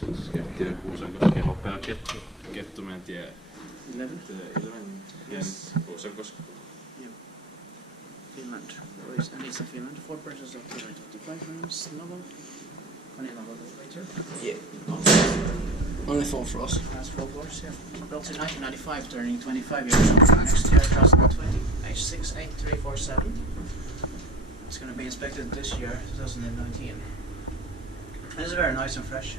Kettumäentie, Kuusankoski, hopea Kettumäentie. 11? 11, yes. Kuusankoski. Yep. Finland. And it's in Finland. 4 persons up to 25 rooms. Novel. Kone Novel later. Yeah. Only 4 floors. That's 4 floors, yeah. Built in 1995, turning 25 years old next year, 2020. H68347. It's going to be inspected this year, 2019. And it's very nice and fresh.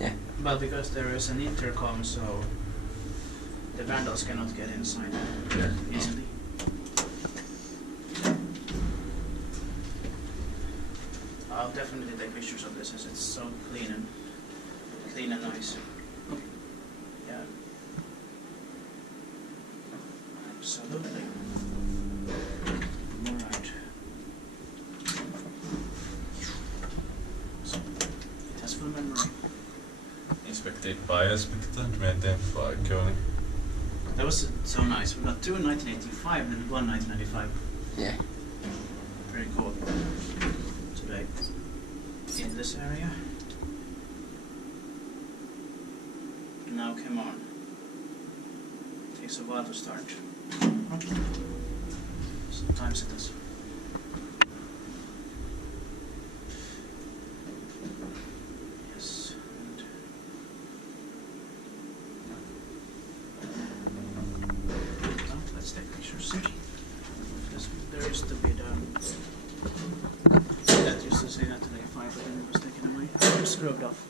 Yeah. But because there is an intercom, so the vandals cannot get inside easily. I'll definitely take pictures of this as it's so clean and nice. Yeah. Absolutely. Alright. So, it has full memory. Inspected by Elspecta and maintained by Kone. That was so nice. We got 2 in 1985 and 1 in 1995. Yeah. Very cool. Today, in this area. Now, come on. Takes a while to start. Sometimes it does. Yes. Let's take pictures. There used to be that used to say that today 5, but then it was taken away. Scrubbed off.